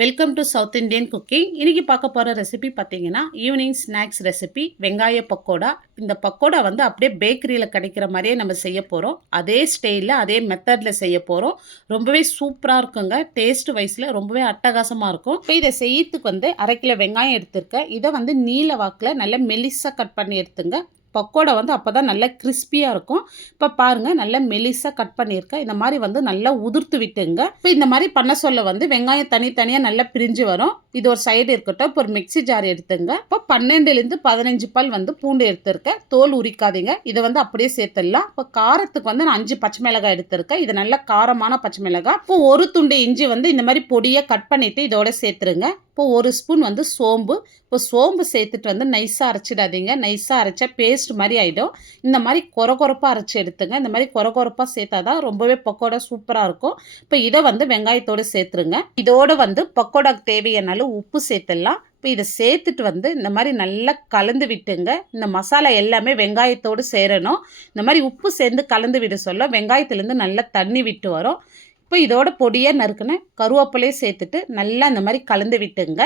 Welcome to south Indian cooking. இன்றைக்கி பார்க்க போகிற ரெசிபி பார்த்தீங்கன்னா ஈவினிங் ஸ்நாக்ஸ் ரெசிபி வெங்காய பக்கோடா. இந்த பக்கோடா வந்து அப்படியே பேக்கரியில் கிடைக்கிற மாதிரியே நம்ம செய்ய போகிறோம். அதே ஸ்டைலில் அதே மெத்தடில் செய்ய போகிறோம். ரொம்பவே சூப்பராக இருக்குங்க. டேஸ்ட் வைஸில் ரொம்பவே அட்டகாசமாக இருக்கும். இப்போ இதை செய்யறதுக்கு வந்து 1/2 கிலோ வெங்காயம் எடுத்திருக்கேன். இதை வந்து நீல வாக்கில் நல்லா மெலிசாக கட் பண்ணி எடுத்துங்க. பக்கோடா வந்து அப்போ தான் நல்லா கிறிஸ்பியாக இருக்கும். இப்போ பாருங்கள், நல்லா மெலிசாக கட் பண்ணியிருக்கேன். இந்த மாதிரி வந்து நல்லா உதிர்த்து விட்டுங்க. இப்போ இந்த மாதிரி பண்ண சொல்ல வந்து வெங்காயம் தனித்தனியாக நல்லா பிரிஞ்சு வரும். இது ஒரு சைடு இருக்கட்டும். இப்போ ஒரு மிக்சி ஜார் எடுத்துங்க. இப்போ 12லேருந்து 15 பல் வந்து பூண்டு எடுத்திருக்கேன். தோல் உரிக்காதீங்க. இதை வந்து அப்படியே சேர்த்துடலாம். இப்போ காரத்துக்கு வந்து நான் 5 பச்சை மிளகாய் எடுத்திருக்கேன். இது நல்ல காரமான பச்சை மிளகாய். இப்போ ஒரு துண்டு இஞ்சி வந்து இந்த மாதிரி பொடியாக கட் பண்ணிவிட்டு இதோட சேர்த்துருங்க. இப்போ ஒரு ஸ்பூன் வந்து சோம்பு. இப்போ சோம்பு சேர்த்துட்டு வந்து நைஸாக அரைச்சிடாதீங்க. நைஸாக அரைச்சா பேஸ்ட் மாதிரி ஆகிடும். இந்த மாதிரி கொரப்பாக அரைச்சி எடுத்துங்க. இந்த மாதிரி கொரப்பாக சேர்த்தா தான் ரொம்பவே பக்கோடா சூப்பராக இருக்கும். இப்போ இதை வந்து வெங்காயத்தோடு சேர்த்துருங்க. இதோடு வந்து பக்கோடாக்கு தேவையான அளவு உப்பு சேர்த்துடலாம். இப்போ இதை சேர்த்துட்டு வந்து இந்த மாதிரி நல்லா கலந்து விட்டுங்க. இந்த மசாலா எல்லாமே வெங்காயத்தோடு சேரணும். இந்த மாதிரி உப்பு சேர்ந்து கலந்து விட சொல்ல வெங்காயத்துலேருந்து நல்லா தண்ணி விட்டு வரும். இப்போ இதோட பொடியாக நறுக்குன்னு கருவேப்பிலையே சேர்த்துட்டு நல்லா இந்த மாதிரி கலந்து விட்டுங்க.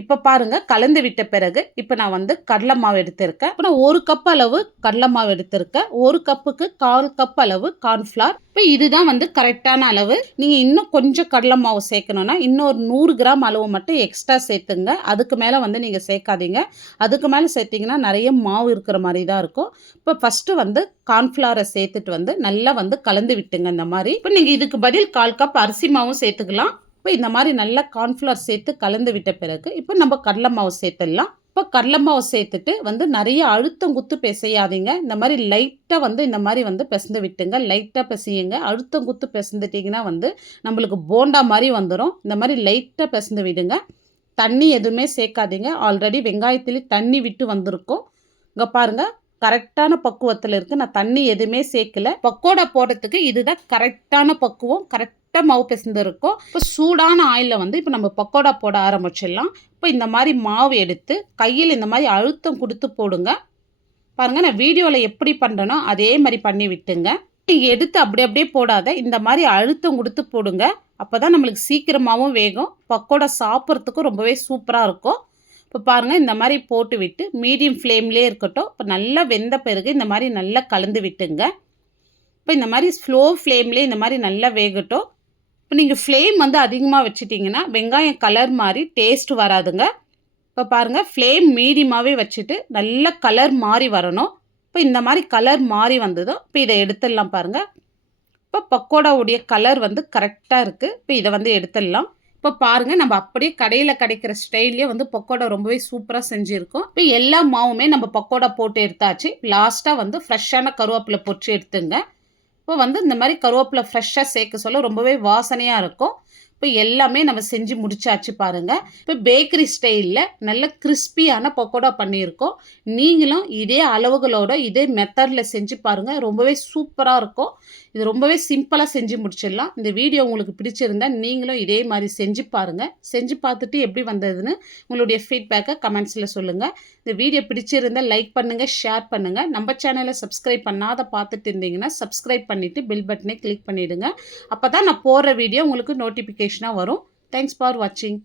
இப்போ பாருங்கள், கலந்து விட்ட பிறகு இப்போ நான் வந்து கடலை மாவு எடுத்திருக்கேன். இப்போ நான் 1 கப் அளவு கடலை மாவு எடுத்திருக்கேன். 1 கப்புக்கு 1/4 கப் அளவு கார்ன்ஃப்ளவர். இப்போ இதுதான் வந்து கரெக்டான அளவு. நீங்கள் இன்னும் கொஞ்சம் கடலை மாவு சேர்க்கணுன்னா இன்னொரு 100 கிராம் அளவு மட்டும் எக்ஸ்ட்ரா சேர்த்துங்க. அதுக்கு மேலே வந்து நீங்கள் சேர்க்காதீங்க. அதுக்கு மேலே சேர்த்திங்கன்னா நிறைய மாவு இருக்கிற மாதிரி தான் இருக்கும். இப்போ ஃபஸ்ட்டு வந்து கார்ன்ஃப்ளவரை சேர்த்துட்டு வந்து நல்லா வந்து கலந்து விட்டுங்க. இந்த மாதிரி இப்போ நீங்கள் இதுக்கு பதில் 1/4 கப் அரிசி மாவும் சேர்த்துக்கலாம். இப்போ இந்த மாதிரி நல்லா கார்ன்ஃப்ளவர் சேர்த்து கலந்து விட்ட பிறகு இப்போ நம்ம கடலை மாவு சேர்த்துடலாம். இப்போ கடலை மாவு சேர்த்துட்டு வந்து நிறைய அழுத்தம் குத்து பிசையாதீங்க. இந்த மாதிரி லைட்டாக வந்து இந்த மாதிரி வந்து பிசைந்து விட்டுங்க. லைட்டாக பிசையுங்க. அழுத்தம் குத்து பிசைந்துட்டிங்கன்னா வந்து நம்மளுக்கு போண்டா மாதிரி வந்துடும். இந்த மாதிரி லைட்டாக பிசைந்து விடுங்க. தண்ணி எதுவுமே சேர்க்காதீங்க. ஆல்ரெடி வெங்காயத்துலேயே தண்ணி விட்டு வந்திருக்கும். இங்கே பாருங்கள், கரெக்டான பக்குவத்தில் இருக்குது. நான் தண்ணி எதுவுமே சேர்க்கல. பக்கோடா போடுறதுக்கு இதுதான் கரெக்டான பக்குவம். கரெக்டாக மாவு பிசைந்திருக்கும். இப்போ சூடான ஆயிலில் வந்து இப்போ நம்ம பக்கோடா போட ஆரம்பிச்சிடலாம். இப்போ இந்த மாதிரி மாவு எடுத்து கையில் இந்த மாதிரி அழுத்தம் கொடுத்து போடுங்க. பாருங்கள், நான் வீடியோவில் எப்படி பண்ணுறேனோ அதே மாதிரி பண்ணி விட்டுங்க. நீங்கள் எடுத்து அப்படியே போடாத, இந்த மாதிரி அழுத்தம் கொடுத்து போடுங்க. அப்போ தான் நம்மளுக்கு சீக்கிரமாகவும் வேகும். பக்கோடா சாப்பிட்றதுக்கும் ரொம்பவே சூப்பராக இருக்கும். இப்போ பாருங்கள், இந்த மாதிரி போட்டு விட்டு மீடியம் ஃப்ளேம்லேயே இருக்கட்டும். இப்போ நல்லா வெந்த பிறகு இந்த மாதிரி நல்லா கலந்து விட்டுங்க. இப்போ இந்த மாதிரி ஸ்லோ ஃப்ளேம்லேயே இந்த மாதிரி நல்லா வேகட்டும். இப்போ நீங்கள் ஃப்ளேம் வந்து அதிகமாக வச்சுட்டிங்கன்னா வெங்காயம் கலர் மாதிரி டேஸ்ட் வராதுங்க. இப்போ பாருங்கள், ஃப்ளேம் மீடியமாகவே வச்சுட்டு நல்லா கலர் மாறி வரணும். இப்போ இந்த மாதிரி கலர் மாறி வந்ததும் இப்போ இதை எடுத்துடலாம். பாருங்கள், இப்போ பக்கோடாவுடைய கலர் வந்து கரெக்டாக இருக்குது. இப்போ இதை வந்து எடுத்துடலாம். இப்போ பாருங்கள், நம்ம அப்படியே கடையில் கிடைக்கிற ஸ்டைல்லே வந்து பக்கோடா ரொம்பவே சூப்பராக செஞ்சுருக்கோம். இப்போ எல்லா மாவுமே நம்ம பக்கோடா போட்டு எடுத்தாச்சு. லாஸ்ட்டாக வந்து ஃப்ரெஷ்ஷான கருவேப்பிலை பொரிச்சு எடுத்துங்க. இப்போ வந்து இந்த மாதிரி கருவேப்பிலை ஃப்ரெஷ்ஷாக சேர்க்க சொல்ல ரொம்பவே வாசனையாக இருக்கும். இப்போ எல்லாமே நம்ம செஞ்சு முடிச்சாச்சு பாருங்கள். இப்போ பேக்கரி ஸ்டைலில் நல்ல கிறிஸ்பியான பக்கோடா பண்ணியிருக்கோம். நீங்களும் இதே அளவுகளோட இதே மெத்தடில் செஞ்சு பாருங்கள். ரொம்பவே சூப்பராக இருக்கும். இது ரொம்பவே சிம்பிளாக செஞ்சு முடிச்சிடலாம். இந்த வீடியோ உங்களுக்கு பிடிச்சிருந்தா நீங்களும் இதே மாதிரி செஞ்சு பாருங்கள். செஞ்சு பார்த்துட்டு எப்படி வந்ததுன்னு உங்களுடைய ஃபீட்பேக்கை கமெண்ட்ஸில் சொல்லுங்கள். இந்த வீடியோ பிடிச்சிருந்தால் லைக் பண்ணுங்கள், ஷேர் பண்ணுங்கள். நம்ம சேனலை சப்ஸ்கிரைப் பண்ணாத பார்த்துட்டு இருந்தீங்கன்னா சப்ஸ்கிரைப் பண்ணிவிட்டு பெல் பட்டனை கிளிக் பண்ணிவிடுங்க. அப்போ தான் நான் போடுற வீடியோ உங்களுக்கு நோட்டிஃபிகேஷனாக வரும். தேங்க்ஸ் ஃபார் வாட்சிங்.